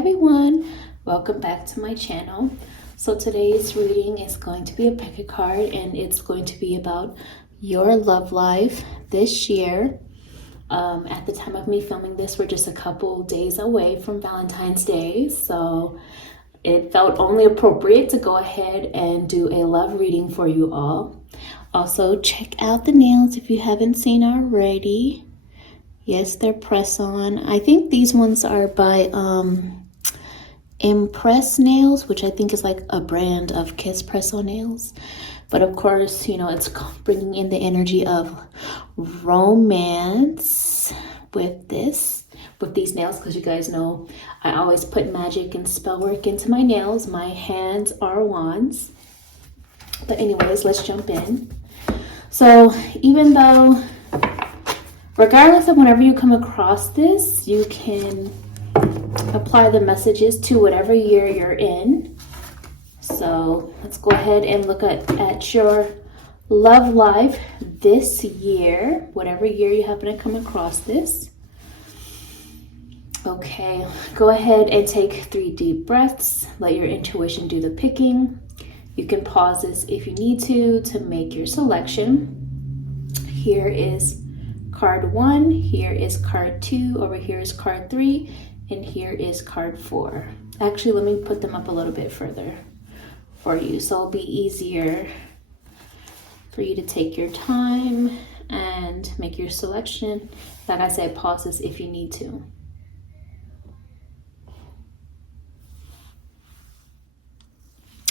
everyone, welcome back to my channel. So today's reading is going to be a pick a card, and it's going to be about your love life this year. At the time of me filming this, we're just a couple days away from Valentine's Day, so it felt only appropriate to go ahead and do a love reading for you all. Also, check out the nails if you haven't seen already. Yes, they're press-on. I think these ones are by Impress Nails, which I think is like a brand of kids press-on nails. But of course, you know, it's bringing in the energy of romance with these nails, because you guys know I always put magic and spell work into my nails. My hands are wands. But anyways, let's jump in. So even though, regardless of whenever you come across this, you can apply the messages to whatever year you're in. So let's go ahead and look at your love life this year, whatever year you happen to come across this. Okay, go ahead and take 3 deep breaths. Let your intuition do the picking. You can pause this if you need to make your selection. Here is card 1, here is card 2, over here is card 3, and here is card 4. Actually, let me put them up a little bit further for you, so it'll be easier for you to take your time and make your selection. Like I said, pause this if you need to.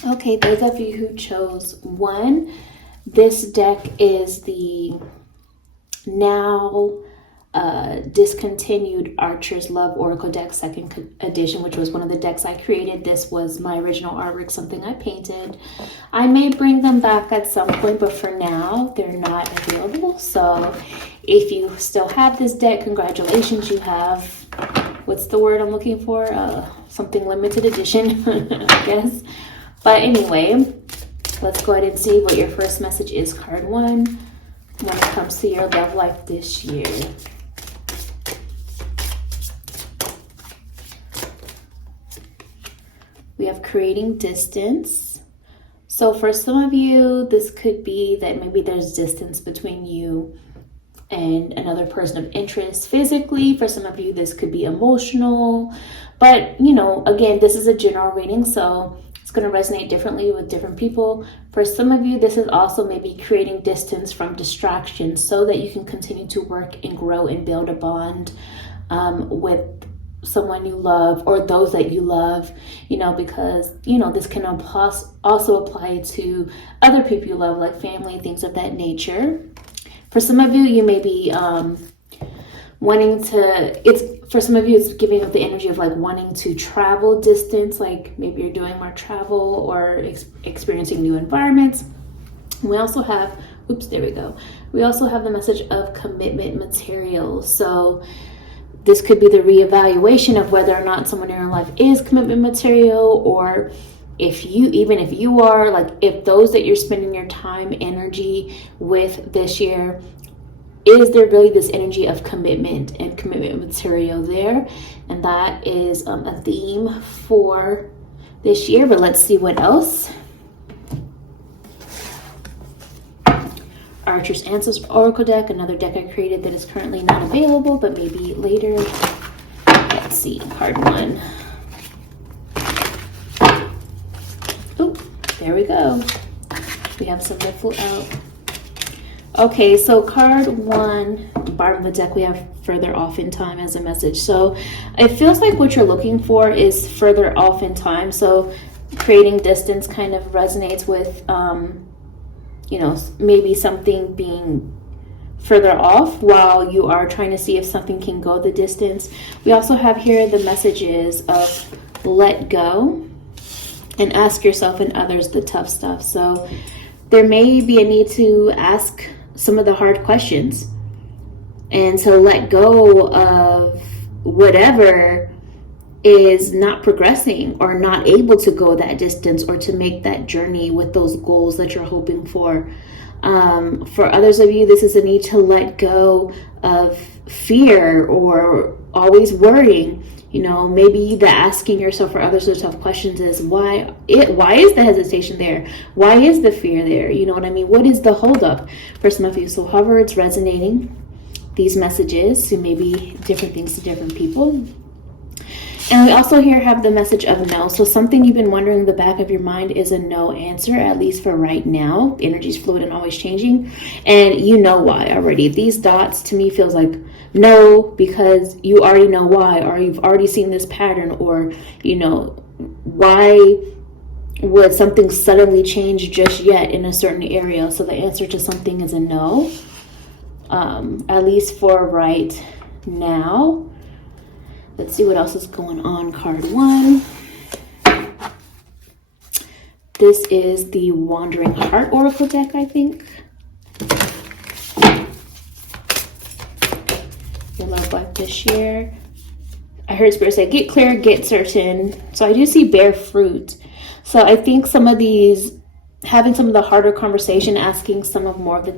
Okay, those of you who chose 1, this deck is the now discontinued Archer's Love Oracle deck, 2nd edition, which was one of the decks I created. This was my original artwork, something I painted. I may bring them back at some point, but for now they're not available. So if you still have this deck, congratulations, you have, what's the word I'm looking for? Something limited edition, I guess. But anyway, let's go ahead and see what your first message is, card 1, when it comes to your love life this year. We have creating distance. So for some of you, this could be that maybe there's distance between you and another person of interest physically. For some of you, this could be emotional. But, you know, again, this is a general reading, so it's going to resonate differently with different people. For some of you, this is also maybe creating distance from distractions so that you can continue to work and grow and build a bond with someone you love or those that you love, you know, because, you know, this can also apply to other people you love, like family, things of that nature. For some of you, you may be wanting to, for some of you, it's giving up the energy of like wanting to travel distance, like maybe you're doing more travel or experiencing new environments. We also have, we also have the message of commitment material. So this could be the reevaluation of whether or not someone in your life is commitment material, or if you are, like, if those that you're spending your time, energy with this year, is there really this energy of commitment and commitment material there? And that is a theme for this year. But let's see what else. Archer's Answers Oracle deck, another deck I created that is currently not available, but maybe later. Let's see, card 1. Oh, there we go. We have some that flew out. Okay, so card 1, bottom of the deck, we have further off in time as a message. So it feels like what you're looking for is further off in time. So creating distance kind of resonates with, you know, maybe something being further off while you are trying to see if something can go the distance. We also have here the messages of let go and ask yourself and others the tough stuff. So there may be a need to ask some of the hard questions and to let go of whatever is not progressing or not able to go that distance or to make that journey with those goals that you're hoping for. For others of you, this is a need to let go of fear or always worrying. You know, maybe the asking yourself or others those tough questions is why is the hesitation there? Why is the fear there? You know what I mean? What is the holdup for some of you? So however it's resonating, these messages, it may be different things to different people. And we also here have the message of no. So something you've been wondering in the back of your mind is a no answer, at least for right now. Energy is fluid and always changing. And you know why already. These dots to me feels like no, because you already know why, or you've already seen this pattern, or, you know, why would something suddenly change just yet in a certain area? So the answer to something is a no, at least for right now. Let's see what else is going on. Card 1. This is the Wandering Heart Oracle deck, I think. Your love life this year. I heard Spirit say, get clear, get certain. So I do see bear fruit. So I think some of these, having some of the harder conversation, asking some of more of the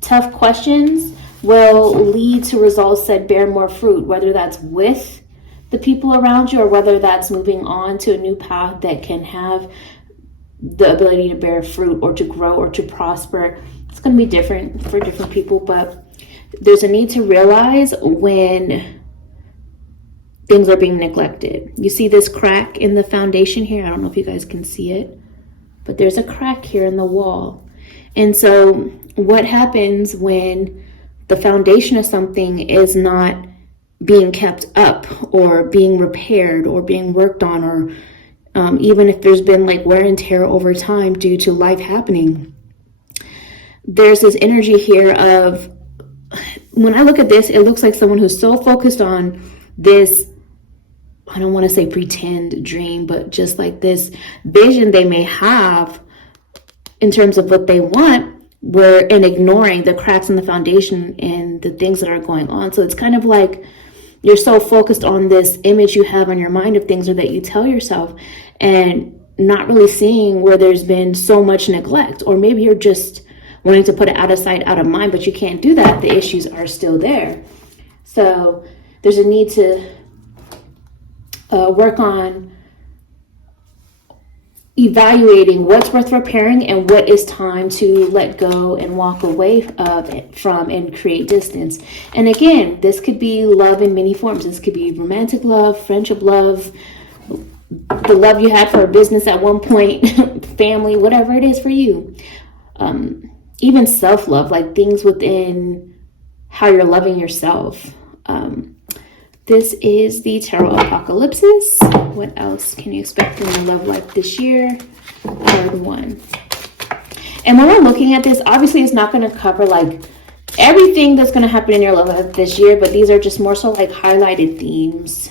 tough questions will lead to results that bear more fruit, whether that's with the people around you or whether that's moving on to a new path that can have the ability to bear fruit or to grow or to prosper. It's going to be different for different people, but there's a need to realize when things are being neglected. You see this crack in the foundation here? I don't know if you guys can see it, but there's a crack here in the wall. And so what happens when the foundation of something is not being kept up or being repaired or being worked on, or even if there's been like wear and tear over time due to life happening? There's this energy here of, when I look at this, it looks like someone who's so focused on this, I don't want to say pretend dream, but just like this vision they may have in terms of what they want, and ignoring the cracks in the foundation and the things that are going on. So it's kind of like you're so focused on this image you have on your mind of things, or that you tell yourself, and not really seeing where there's been so much neglect. Or maybe you're just wanting to put it out of sight, out of mind, but you can't do that. The issues are still there. So there's a need to work on evaluating what's worth repairing and what is time to let go and walk away from and create distance. And again, this could be love in many forms. This could be romantic love, friendship love, the love you had for a business at one point, family, whatever it is for you. Even self-love, like things within how you're loving yourself. This is the Tarot Apocalypse. What else can you expect in your love life this year? Card 1. And when we're looking at this, obviously it's not going to cover like everything that's going to happen in your love life this year, but these are just more so like highlighted themes.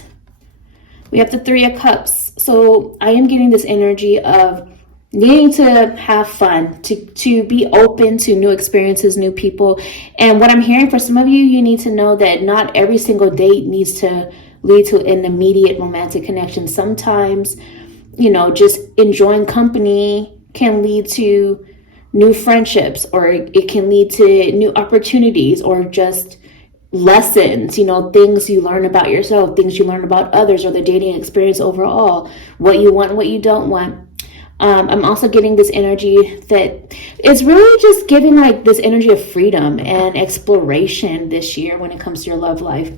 We have the 3 of Cups. So I am getting this energy of needing to have fun, to be open to new experiences, new people. And what I'm hearing for some of you, you need to know that not every single date needs to lead to an immediate romantic connection. Sometimes, you know, just enjoying company can lead to new friendships, or it can lead to new opportunities, or just lessons, you know, things you learn about yourself, things you learn about others, or the dating experience overall, what you want and what you don't want. I'm also getting this energy that is really just giving like this energy of freedom and exploration this year when it comes to your love life.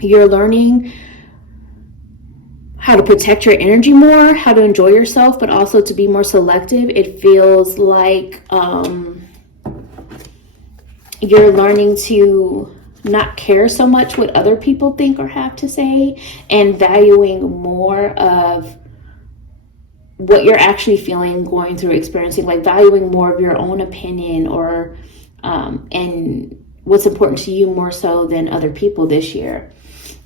You're learning how to protect your energy more, how to enjoy yourself, but also to be more selective. It feels like you're learning to not care so much what other people think or have to say, and valuing more of what you're actually feeling, going through, experiencing, like valuing more of your own opinion, or and what's important to you more so than other people this year.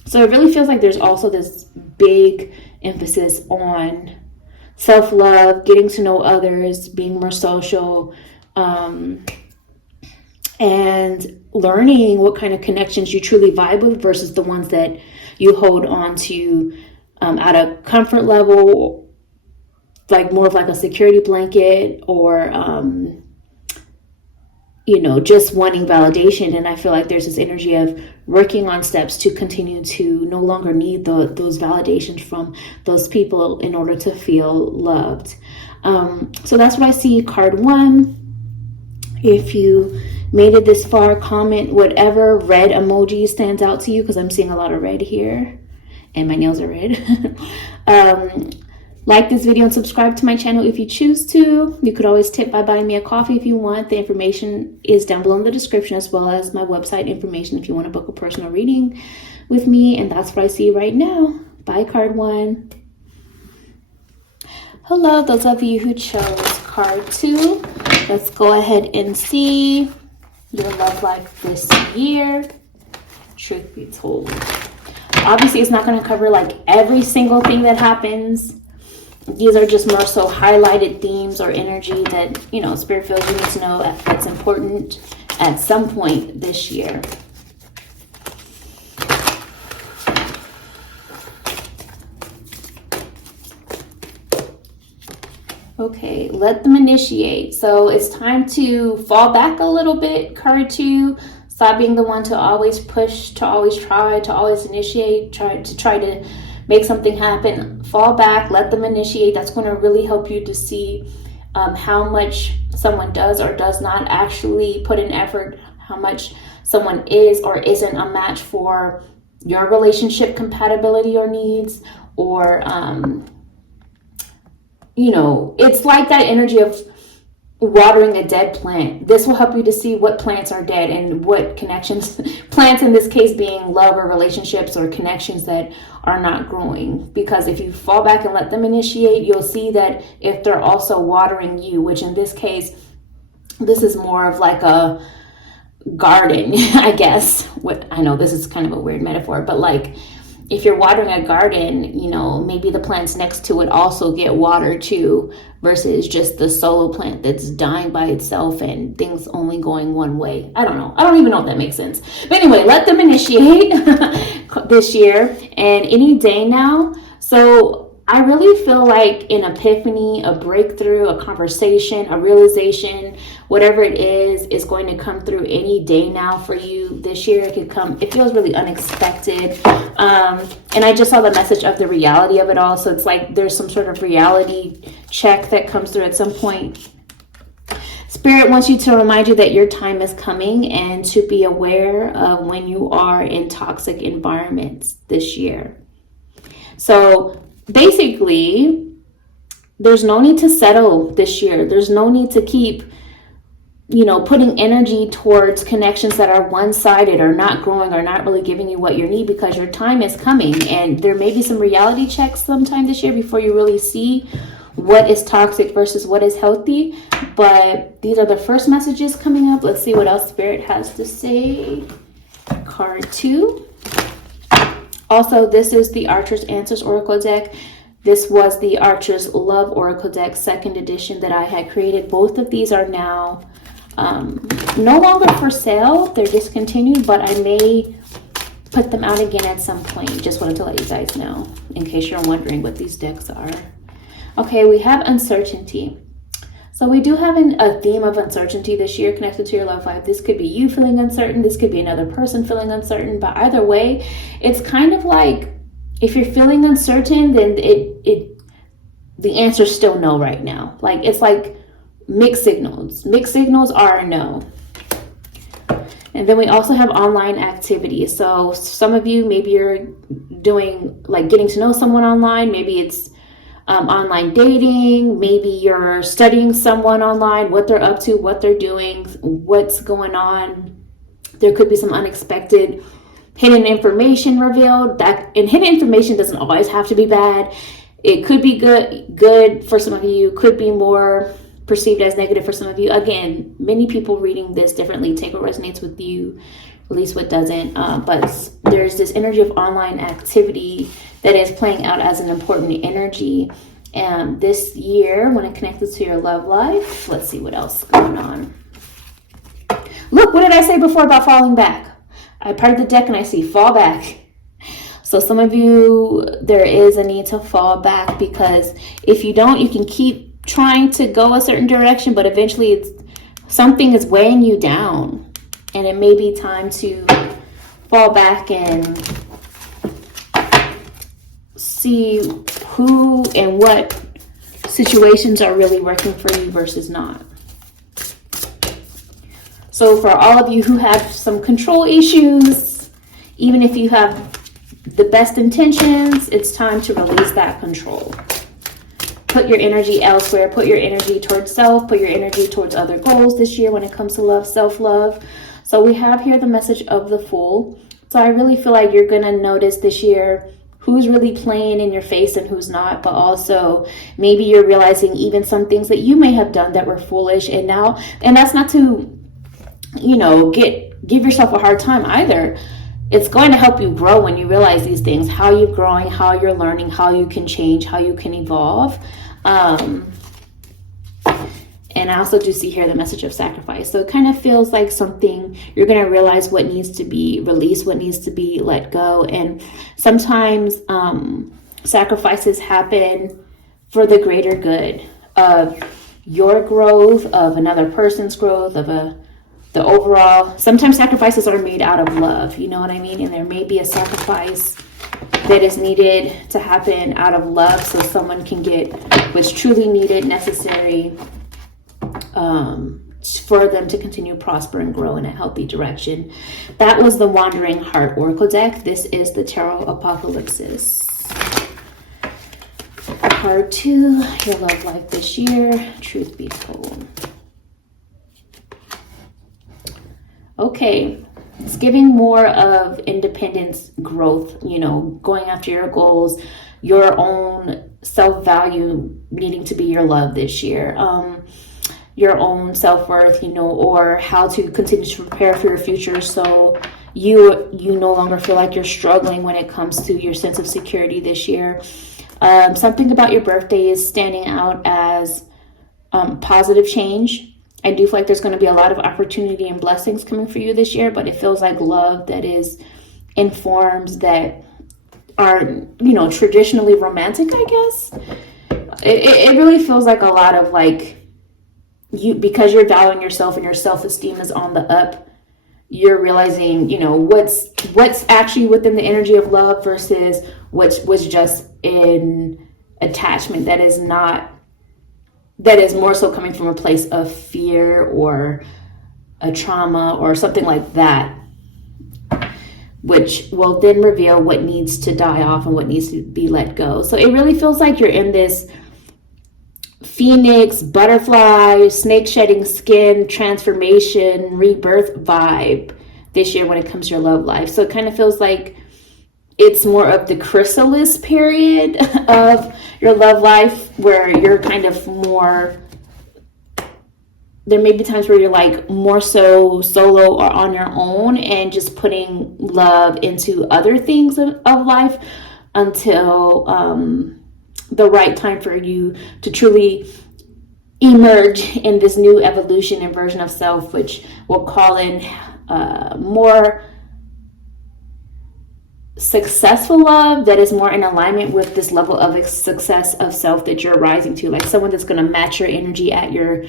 So it really feels like there's also this big emphasis on self-love, getting to know others, being more social, and learning what kind of connections you truly vibe with versus the ones that you hold on to at a comfort level, like more of like a security blanket, or just wanting validation. And I feel like there's this energy of working on steps to continue to no longer need those validations from those people in order to feel loved. So that's what I see, card 1. If you made it this far, comment whatever red emoji stands out to you, because I'm seeing a lot of red here and my nails are red. Like this video and subscribe to my channel if you choose to. You could always tip by buying me a coffee if you want. The information is down below in the description, as well as my website information if you want to book a personal reading with me. And that's what I see right now. Bye, card 1. Hello, those of you who chose card 2. Let's go ahead and see your love life this year. Truth be told, obviously it's not going to cover like every single thing that happens. These are just more so highlighted themes or energy that, Spirit feels you need to know that's important at some point this year. Okay, let them initiate. So it's time to fall back a little bit, card 2. Stop being the one to always push, to always try, to always initiate, try to make something happen. Fall back, let them initiate. That's going to really help you to see how much someone does or does not actually put in effort, how much someone is or isn't a match for your relationship compatibility or needs, or it's like that energy of watering a dead plant. This will help you to see what plants are dead and what connections, plants in this case being love or relationships or connections that are not growing. Because if you fall back and let them initiate, you'll see that if they're also watering you, which in this case, this is more of like a garden, I guess. I know this is kind of a weird metaphor, but like if you're watering a garden, maybe the plants next to it also get watered too, versus just the solo plant that's dying by itself and things only going one way. I don't know. I don't even know if that makes sense. But anyway, let them initiate this year and any day now. So I really feel like an epiphany, a breakthrough, a conversation, a realization, whatever it is going to come through any day now for you this year. It feels really unexpected. And I just saw the message of the reality of it all. So it's like there's some sort of reality check that comes through at some point. Spirit wants you to remind you that your time is coming and to be aware of when you are in toxic environments this year. So basically, there's no need to settle this year. There's no need to keep, putting energy towards connections that are one-sided or not growing or not really giving you what you need, because your time is coming. And there may be some reality checks sometime this year before you really see what is toxic versus what is healthy. But these are the first messages coming up. Let's see what else Spirit has to say. Card 2. Also, this is the Archer's Answers Oracle deck. This was the Archer's Love Oracle deck, 2nd edition, that I had created. Both of these are now no longer for sale. They're discontinued, but I may put them out again at some point. Just wanted to let you guys know, in case you're wondering what these decks are. Okay, we have uncertainty. So we do have a theme of uncertainty this year connected to your love life. This could be you feeling uncertain. This could be another person feeling uncertain. But either way, it's kind of like if you're feeling uncertain, then the answer is still no right now. Like it's like mixed signals. Mixed signals are a no. And then we also have online activity. So some of you, maybe you're doing like getting to know someone online. Maybe it's online dating. Maybe you're studying someone online, what they're up to, what they're doing, what's going on. There could be some unexpected hidden information revealed. And hidden information doesn't always have to be bad. It could be good for some of you, could be more perceived as negative for some of you. Again, many people reading this differently. Take what resonates with you, release what doesn't. But there's this energy of online activity that is playing out as an important energy. And this year, when it connected to your love life, let's see what else is going on. Look, what did I say before about falling back? I parted the deck and I see fall back. So some of you, there is a need to fall back, because if you don't, you can keep trying to go a certain direction, but eventually something is weighing you down, and it may be time to fall back and see who and what situations are really working for you versus not. So for all of you who have some control issues, even if you have the best intentions, it's time to release that control. Put your energy elsewhere. Put your energy towards self. Put your energy towards other goals this year when it comes to love, self-love. So we have here the message of the Fool. So I really feel like you're going to notice this year who's really playing in your face and who's not. But also maybe you're realizing even some things that you may have done that were foolish. And that's not to, give yourself a hard time either. It's going to help you grow when you realize these things, how you're growing, how you're learning, how you can change, how you can evolve. And I also do see here the message of sacrifice. So it kind of feels like something you're going to realize what needs to be released, what needs to be let go. And sometimes sacrifices happen for the greater good of your growth, of another person's growth, of the overall. Sometimes sacrifices are made out of love, you know what I mean? And there may be a sacrifice that is needed to happen out of love so someone can get what's truly needed, necessary, for them to continue prosper and grow in a healthy direction. That was the Wandering Heart Oracle deck. This is the Tarot Apocalypsis. Card 2, your love life this year, truth be told. Okay, it's giving more of independence, growth, going after your goals, your own self-value needing to be your love this year. Your own self-worth, or how to continue to prepare for your future so you no longer feel like you're struggling when it comes to your sense of security this year. Something about your birthday is standing out as positive change. I do feel like there's going to be a lot of opportunity and blessings coming for you this year, but it feels like love that is in forms that are, traditionally romantic, I guess. It really feels like a lot of like, because you're valuing yourself and your self-esteem is on the up, you're realizing, what's actually within the energy of love versus what was just in attachment that is more so coming from a place of fear or a trauma or something like that, which will then reveal what needs to die off and what needs to be let go. So it really feels like you're in this phoenix, butterfly, snake shedding skin, transformation, rebirth vibe this year when it comes to your love life. So it kind of feels like it's more of the chrysalis period of your love life where you're kind of more, there may be times where you're like more so solo or on your own and just putting love into other things of life until the right time for you to truly emerge in this new evolution and version of self, which will call in more successful love that is more in alignment with this level of success of self that you're rising to, like someone that's going to match your energy at your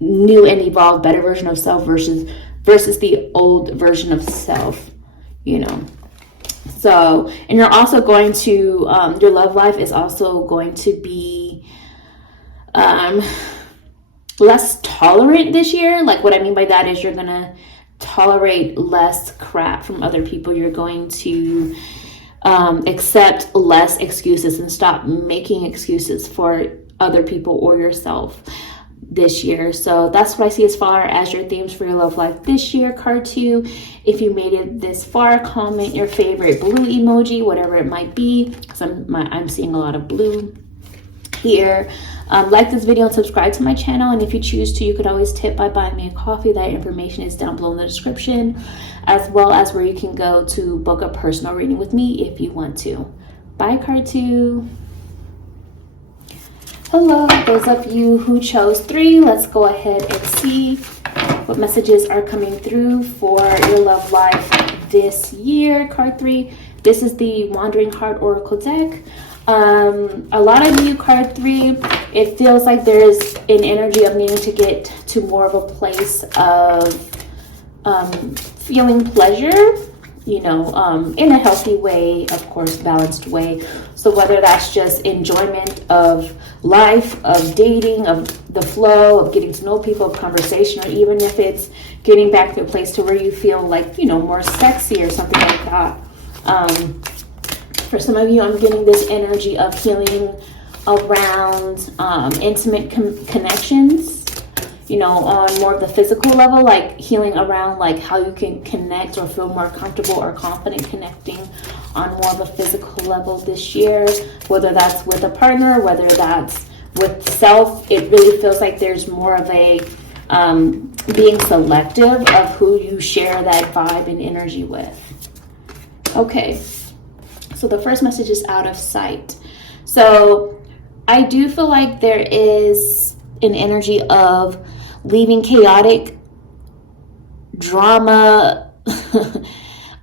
new and evolved better version of self versus the old version of self, So, and you're also going to, your love life is also going to be less tolerant this year. Like what I mean by that is you're going to tolerate less crap from other people. You're going to accept less excuses and stop making excuses for other people or yourself this year. So that's what I see as far as your themes for your love life this year. Card 2, if you made it this far, comment your favorite blue emoji, whatever it might be, because I'm seeing a lot of blue here. Like this video and subscribe to my channel, and if you choose to, you could always tip by buying me a coffee. That information is down below in the description, as well as where you can go to book a personal reading with me if you want to. Bye, card 2. Hello, those of you who chose 3, let's go ahead and see what messages are coming through for your love life this year. Card 3, This is the Wandering Heart Oracle deck. A lot of you, card 3, it feels like there's an energy of needing to get to more of a place of feeling pleasure, you know, in a healthy way, of course, balanced way. So whether that's just enjoyment of life, of dating, of the flow, of getting to know people, of conversation, or even if it's getting back to a place to where you feel like, you know, more sexy or something like that. For some of you, I'm getting this energy of healing around intimate connections, you know, on more of the physical level, like healing around like how you can connect or feel more comfortable or confident connecting on more of a physical level this year, whether that's with a partner, whether that's with self. It really feels like there's more of a being selective of who you share that vibe and energy with. Okay, so the first message is out of sight. So I do feel like there is an energy of leaving chaotic, drama,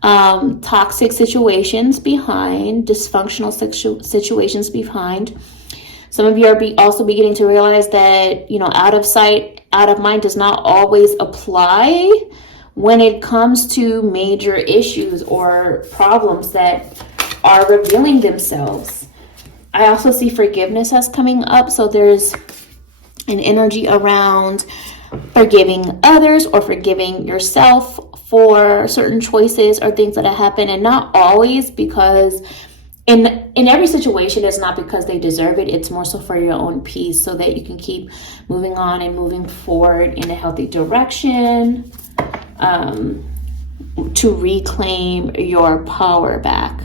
toxic situations behind, dysfunctional situations behind. Some of you are also beginning to realize that, you know, out of sight, out of mind does not always apply when it comes to major issues or problems that are revealing themselves. I also see forgiveness as coming up. So there's an energy around forgiving others or forgiving yourself for certain choices or things that have happened, and not always because in every situation it's not because they deserve it. It's more so for your own peace, so that you can keep moving on and moving forward in a healthy direction, to reclaim your power back.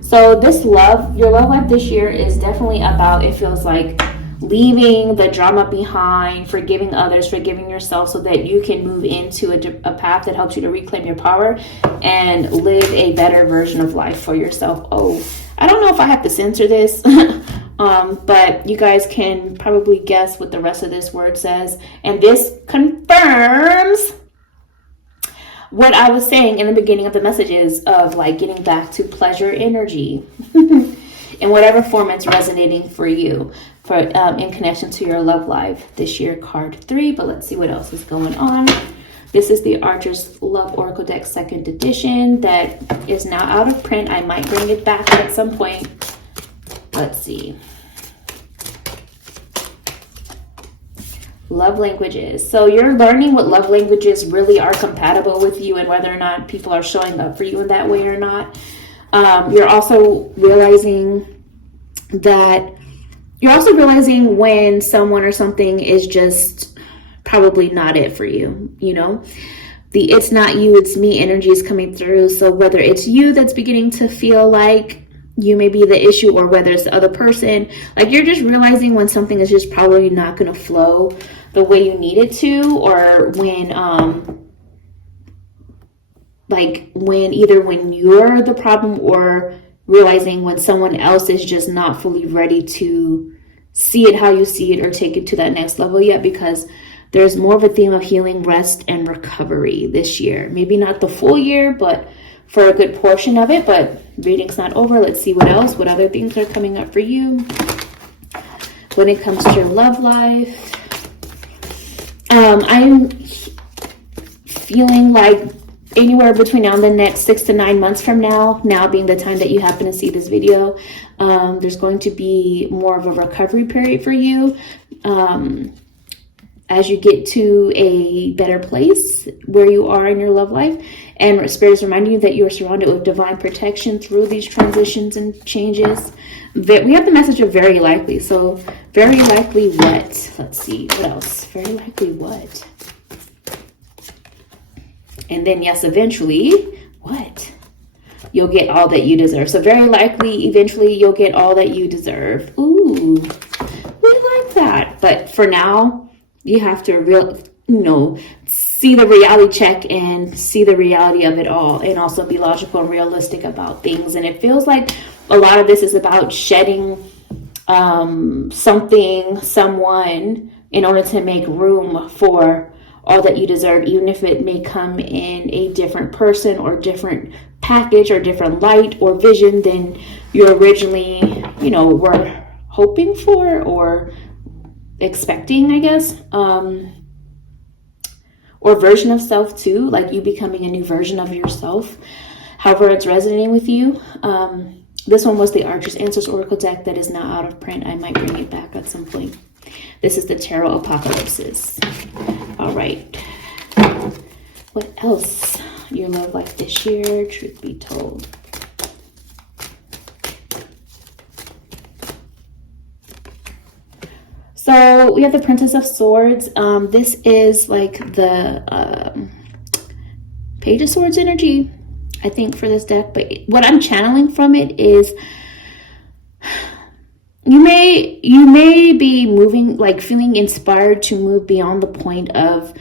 So your love life this year is definitely about, it feels like, leaving the drama behind, forgiving others, forgiving yourself, so that you can move into a path that helps you to reclaim your power and live a better version of life for yourself. Oh, I don't know if I have to censor this, but you guys can probably guess what the rest of this word says. And this confirms what I was saying in the beginning of the messages of like getting back to pleasure energy in whatever form it's resonating for you, for in connection to your love life this year, card 3. But let's see what else is going on. This is the Archer's Love Oracle deck 2nd edition that is now out of print. I might bring it back at some point. Let's see. Love languages. So you're learning what love languages really are compatible with you, and whether or not people are showing up for you in that way or not. You're also realizing when someone or something is just probably not it for you, you know? The it's not you, it's me energy is coming through. So whether it's you that's beginning to feel like you may be the issue, or whether it's the other person, like you're just realizing when something is just probably not going to flow the way you need it to, or when when you're the problem, or realizing when someone else is just not fully ready to see it how you see it or take it to that next level yet, because there's more of a theme of healing, rest, and recovery this year. Maybe not the full year, but for a good portion of it. But reading's not over. Let's see what else, what other things are coming up for you when it comes to your love life. I'm feeling like anywhere between now and the next 6 to 9 months from now being the time that you happen to see this video, there's going to be more of a recovery period for you, as you get to a better place where you are in your love life. And Spirit is reminding you that you are surrounded with divine protection through these transitions and changes. We have the message of very likely. So very likely what? Let's see, what else? Very likely what? And then yes, eventually, what? You'll get all that you deserve. So very likely, eventually, you'll get all that you deserve. Ooh, we like that. But for now, you have to see the reality check and see the reality of it all, and also be logical and realistic about things. And it feels like a lot of this is about shedding someone, in order to make room for all that you deserve, even if it may come in a different person or different package or different light or vision than you originally, were hoping for or expecting, I guess. Or version of self too, like you becoming a new version of yourself, however it's resonating with you. This one was the Archer's Answers Oracle deck that is now out of print. I might bring it back at some point. This is the Tarot Apocalypses. All right. What else? Your love life this year, truth be told. So we have the Princess of Swords. This is like the Page of Swords energy, I think, for this deck. But what I'm channeling from it is you may be moving, like feeling inspired to move beyond the point of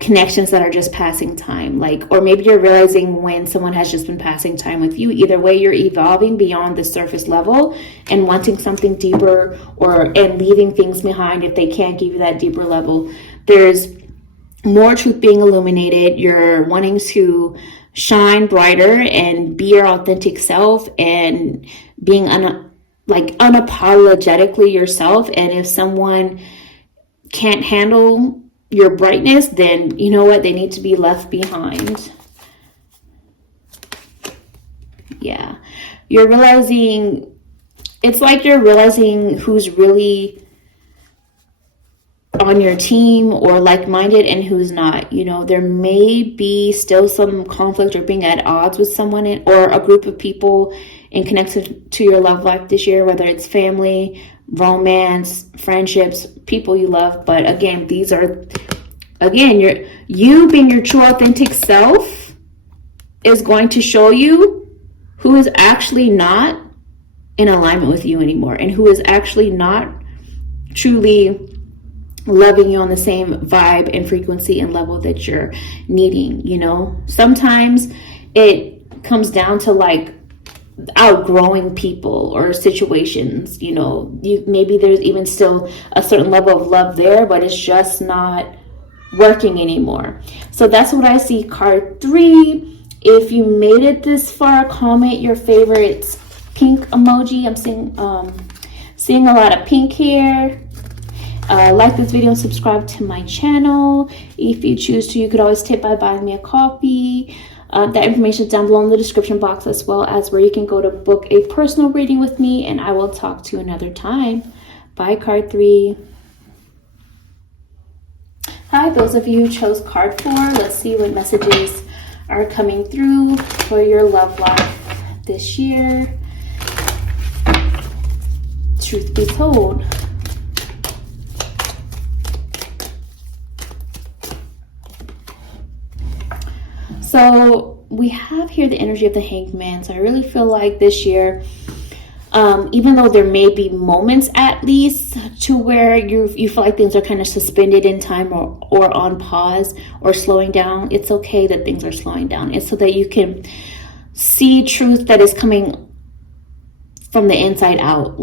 connections that are just passing time, or maybe you're realizing when someone has just been passing time with you. Either way, you're evolving beyond the surface level and wanting something deeper, and leaving things behind if they can't give you that deeper level. There's more truth being illuminated. You're wanting to shine brighter and be your authentic self and being unapologetically yourself. And if someone can't handle your brightness, then you know what, they need to be left behind. Yeah, you're realizing, it's like you're realizing who's really on your team or like-minded and who's not. There may be still some conflict or being at odds with someone or a group of people in connection to your love life this year, whether it's family, romance, friendships, people you love. But again, you being your true authentic self is going to show you who is actually not in alignment with you anymore and who is actually not truly loving you on the same vibe and frequency and level that you're needing. Sometimes it comes down to outgrowing people or situations. Maybe there's even still a certain level of love there, but it's just not working anymore. So that's what I see. Card 3. If you made it this far, comment your favorite pink emoji. I'm seeing a lot of pink here. Like this video and subscribe to my channel. If you choose to, you could always tip by buying me a coffee. That information is down below in the description box, as well as where you can go to book a personal reading with me, and I will talk to you another time. Bye, card 3. Hi, those of you who chose card 4. Let's see what messages are coming through for your love life this year. Truth be told. So we have here the energy of the Hanged Man. So I really feel like this year, even though there may be moments at least to where you feel like things are kind of suspended in time or on pause or slowing down, it's okay that things are slowing down. It's so that you can see truth that is coming from the inside out.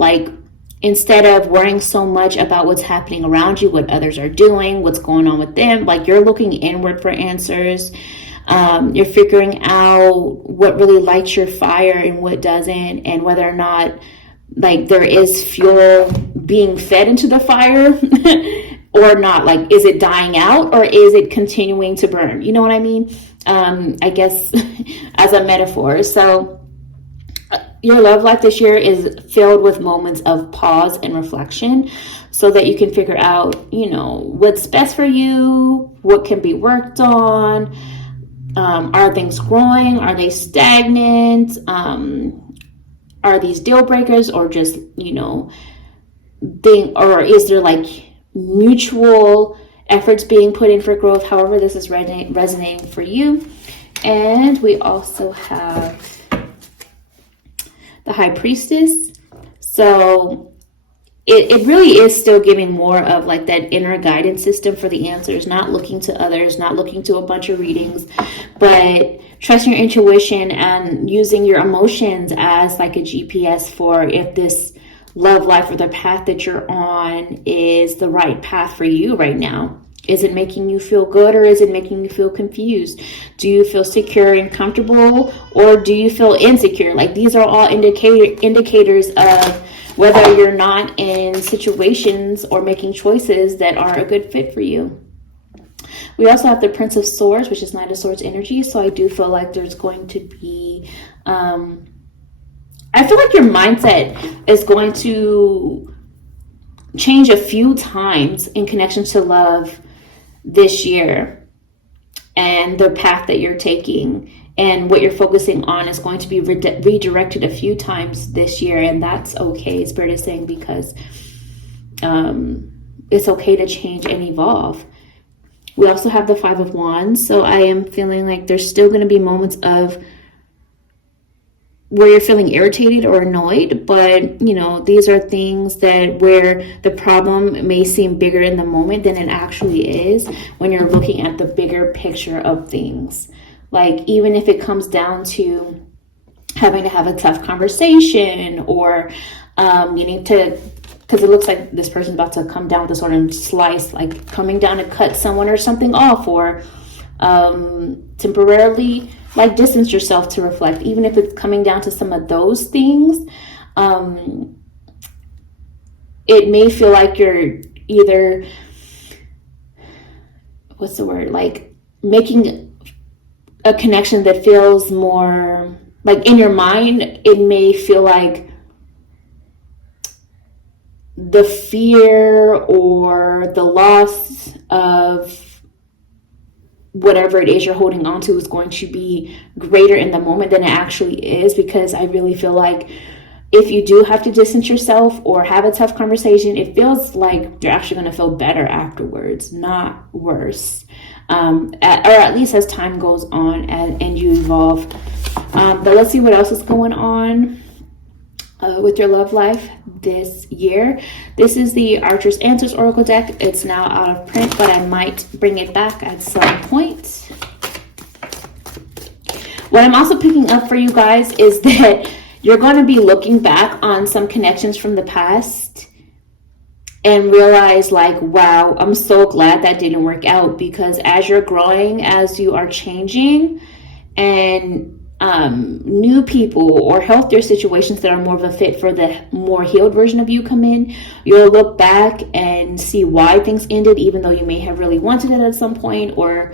Instead of worrying so much about what's happening around you, what others are doing, what's going on with them, you're looking inward for answers. You're figuring out what really lights your fire and what doesn't, and whether or not there is fuel being fed into the fire or not. Is it dying out or is it continuing to burn? You know what I mean? I guess as a metaphor. So your love life this year is filled with moments of pause and reflection so that you can figure out, what's best for you, what can be worked on. Are things growing? Are they stagnant? Are these deal breakers, or just, or is there mutual efforts being put in for growth? However this is resonating for you. And we also have the High Priestess. So it really is still giving more of that inner guidance system for the answers, not looking to others, not looking to a bunch of readings, but trusting your intuition and using your emotions as a GPS for if this love life or the path that you're on is the right path for you right now. Is it making you feel good, or is it making you feel confused? Do you feel secure and comfortable, or do you feel insecure? Like, these are all indicators of whether you're not in situations or making choices that are a good fit for you. We also have the Prince of Swords, which is Knight of Swords energy. So I do feel like there's going to be, I feel like your mindset is going to change a few times in connection to love this year, and the path that you're taking and what you're focusing on is going to be redirected a few times this year, and that's okay, Spirit is saying, because it's okay to change and evolve. We also have the Five of Wands, so I am feeling like there's still going to be moments of where you're feeling irritated or annoyed, but these are things that where the problem may seem bigger in the moment than it actually is when you're looking at the bigger picture of things. Like, even if it comes down to having to have a tough conversation, or you need to, because it looks like this person's about to come down with a sort of slice, like coming down to cut someone or something off, or temporarily like distance yourself to reflect. Even if it's coming down to some of those things, it may feel like you're either, like making a connection that feels more like, in your mind, it may feel like the fear or the loss of whatever it is you're holding on to is going to be greater in the moment than it actually is, because I really feel like if you do have to distance yourself or have a tough conversation, it feels like you're actually going to feel better afterwards, not worse, or at least as time goes on and you evolve. But let's see what else is going on with your love life this year. This is the Archer's Answers Oracle deck. It's now out of print, but I might bring it back at some point. What I'm also picking up for you guys is that you're going to be looking back on some connections from the past and realize, like, wow, I'm so glad that didn't work out, because as you're growing, as you are changing, and new people or healthier situations that are more of a fit for the more healed version of you come in, you'll look back and see why things ended, even though you may have really wanted it at some point, or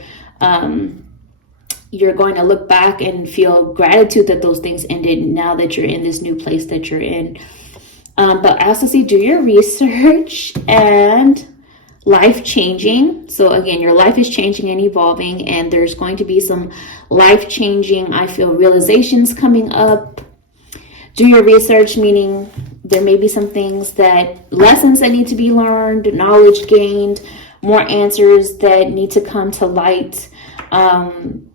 you're going to look back and feel gratitude that those things ended now that you're in this new place that you're in. But I also see, do your research and life changing. So again, your life is changing and evolving, and there's going to be some life changing, I feel, realizations coming up. Do your research, meaning there may be some things lessons that need to be learned, knowledge gained, more answers that need to come to light,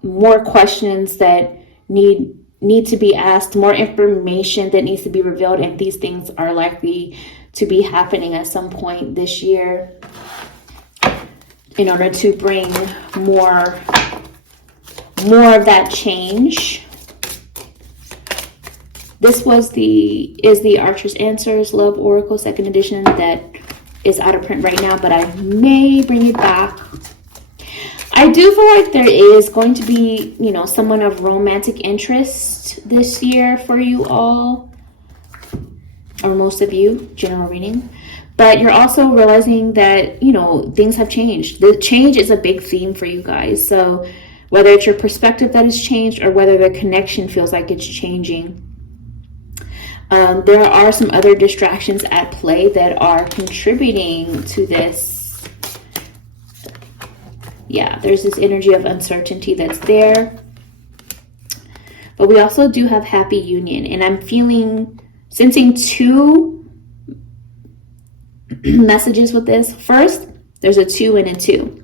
more questions that need to be asked, more information that needs to be revealed, and these things are likely to be happening at some point this year in order to bring more of that change. This is the Archer's Answers Love Oracle 2nd edition that is out of print right now, but I may bring it back. I do feel like there is going to be, someone of romantic interest this year for you all, or most of you, general reading. But you're also realizing that, things have changed. The change is a big theme for you guys. So whether it's your perspective that has changed or whether the connection feels like it's changing, there are some other distractions at play that are contributing to this. Yeah, there's this energy of uncertainty that's there. But we also do have happy union. And I'm sensing two messages with this. First, there's a 2 and a 2.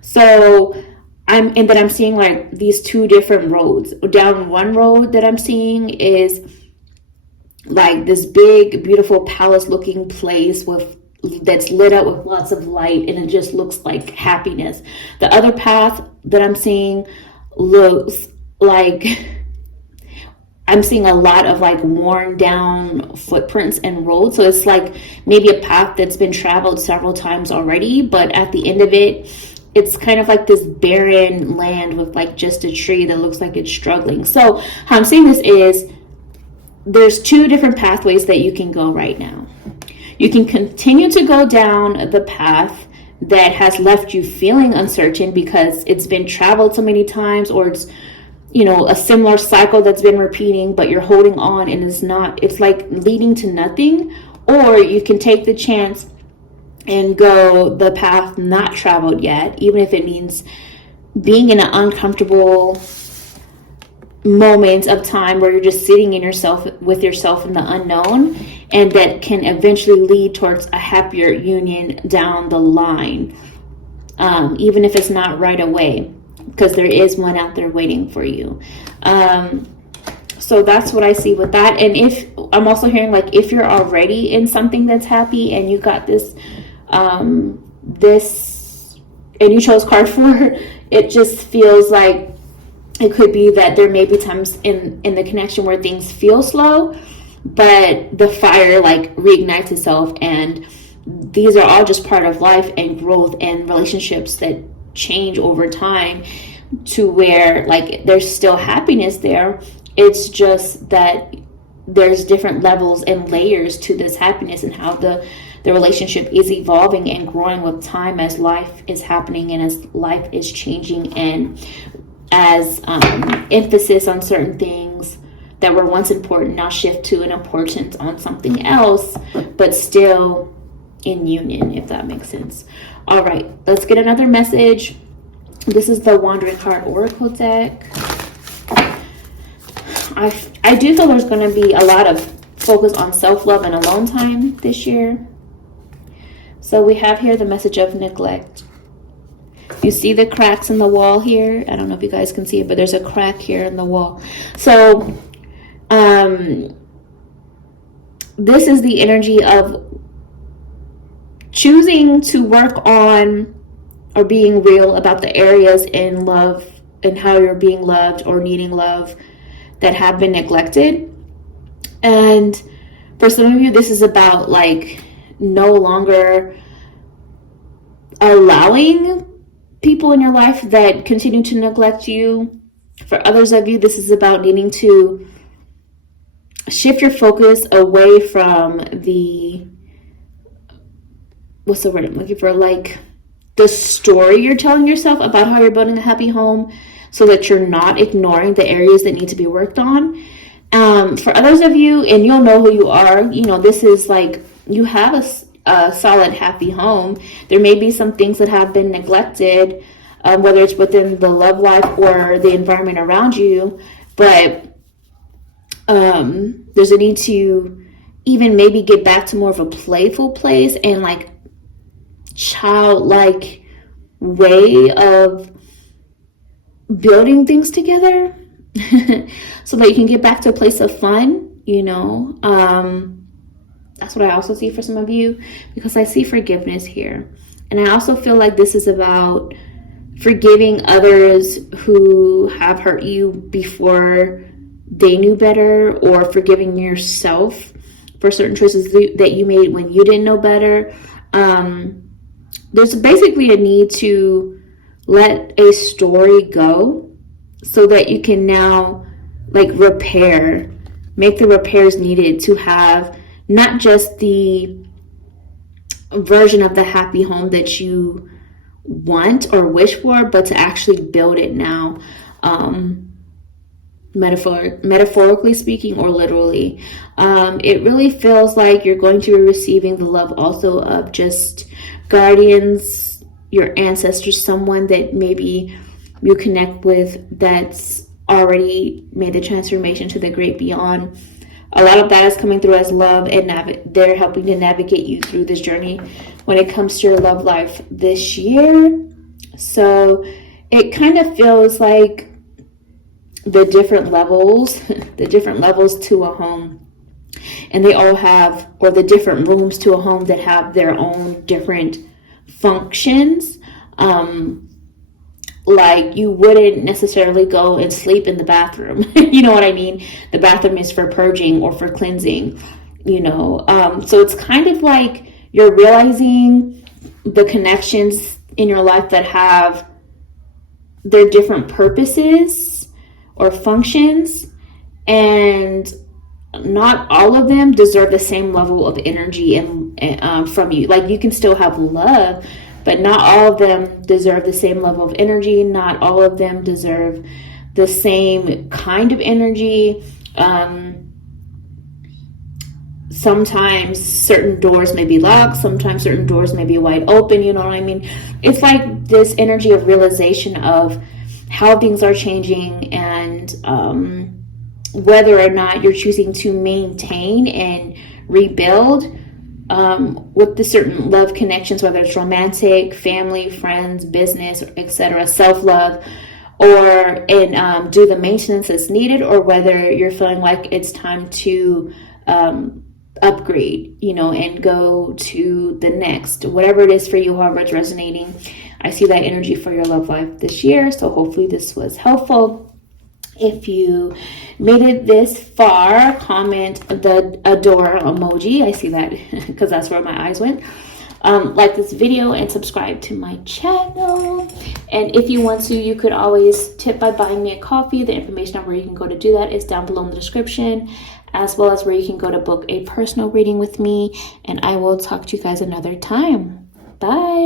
So I'm seeing like these two different roads. Down one road that I'm seeing is like this big, beautiful palace looking place that's lit up with lots of light, and it just looks like happiness. The other path that I'm seeing looks like I'm seeing a lot of like worn down footprints and roads. So it's like maybe a path that's been traveled several times already, but at the end of it, it's kind of like this barren land with like just a tree that looks like it's struggling. So how I'm saying this is there's two different pathways that you can go right now. You can continue to go down the path that has left you feeling uncertain because it's been traveled so many times, or it's, you know, a similar cycle that's been repeating, but you're holding on and it's like leading to nothing. Or you can take the chance and go the path not traveled yet, even if it means being in an uncomfortable moment of time where you're just sitting with yourself in the unknown, and that can eventually lead towards a happier union down the line, even if it's not right away, because there is one out there waiting for you. So that's what I see with that. And if I'm also hearing like if you're already in something that's happy and you got this and you chose card 4, it just feels like it could be that there may be times in the connection where things feel slow, but the fire like reignites itself, and these are all just part of life and growth and relationships that change over time to where like there's still happiness there. It's just that there's different levels and layers to this happiness, and how the relationship is evolving and growing with time as life is happening and as life is changing, and as emphasis on certain things that were once important now shift to an importance on something else, but still in union, if that makes sense. All right, let's get another message. This is the Wandering Heart Oracle deck. I do feel there's going to be a lot of focus on self-love and alone time this year. So we have here the message of neglect. You see the cracks in the wall here? I don't know if you guys can see it, but there's a crack here in the wall. So this is the energy of choosing to work on or being real about the areas in love and how you're being loved or needing love that have been neglected. And for some of you, this is about like no longer allowing people in your life that continue to neglect you. For others of you, this is about needing to shift your focus away from what's the word I'm looking for? Like the story you're telling yourself about how you're building a happy home, so that you're not ignoring the areas that need to be worked on. For others of you, and you'll know who you are, you know, this is like you have a solid, happy home. There may be some things that have been neglected, whether it's within the love life or the environment around you, but there's a need to even maybe get back to more of a playful place and like childlike way of building things together so that you can get back to a place of fun, you know. That's what I also see for some of you, because I see forgiveness here. And I also feel like this is about forgiving others who have hurt you before they knew better, or forgiving yourself for certain choices that you made when you didn't know better. There's basically a need to let a story go so that you can now like make the repairs needed to have not just the version of the happy home that you want or wish for, but to actually build it now, metaphorically speaking or literally. It really feels like you're going to be receiving the love also of just guardians, your ancestors, someone that maybe you connect with that's already made the transformation to the great beyond. A lot of that is coming through as love, and they're helping to navigate you through this journey when it comes to your love life this year. So it kind of feels like the different levels to a home, and they all have, or the different rooms to a home that have their own different functions. like you wouldn't necessarily go and sleep in the bathroom. You know what I mean? The bathroom is for purging or for cleansing, you know. So it's kind of like you're realizing the connections in your life that have their different purposes or functions, and not all of them deserve the same level of energy and from you. Like, you can still have love, but not all of them deserve the same level of energy. Not all of them deserve the same kind of energy. Sometimes certain doors may be locked. Sometimes certain doors may be wide open. You know what I mean? It's like this energy of realization of how things are changing, and whether or not you're choosing to maintain and rebuild with the certain love connections, whether it's romantic, family, friends, business, etc., self-love, or do the maintenance that's needed, or whether you're feeling like it's time to upgrade, you know, and go to the next, whatever it is for you, however it's resonating. I see that energy for your love life this year, so hopefully this was helpful. If you made it this far, comment the adore emoji. I see that because that's where my eyes went. Like this video and subscribe to my channel. And if you want to, you could always tip by buying me a coffee. The information on where you can go to do that is down below in the description, as well as where you can go to book a personal reading with me. And I will talk to you guys another time. Bye.